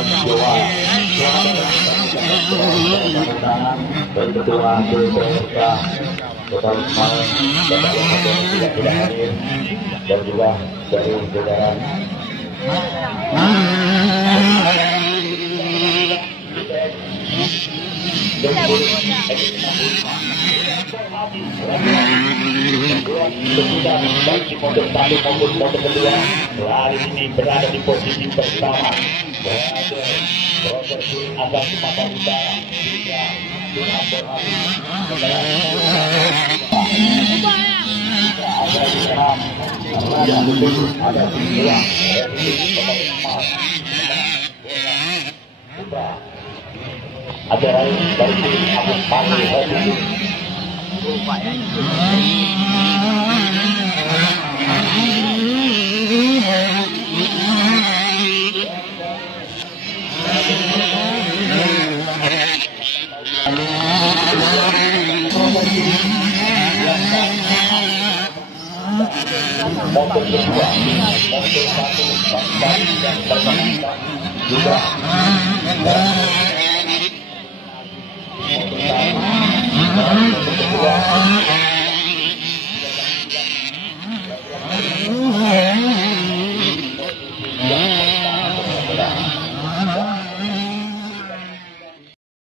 Jawa. Dari ketua pemerintah Kota Semarang tidak hadir dan juga dari jajaran baik di pondok satu maupun pondok kedua hari ini berada di posisi pertama. Roger akan Sumatera Utara juga ada lain dari Abu Bakar Hadi. Motor kedua, motor satu, dan pertama juga motor kedua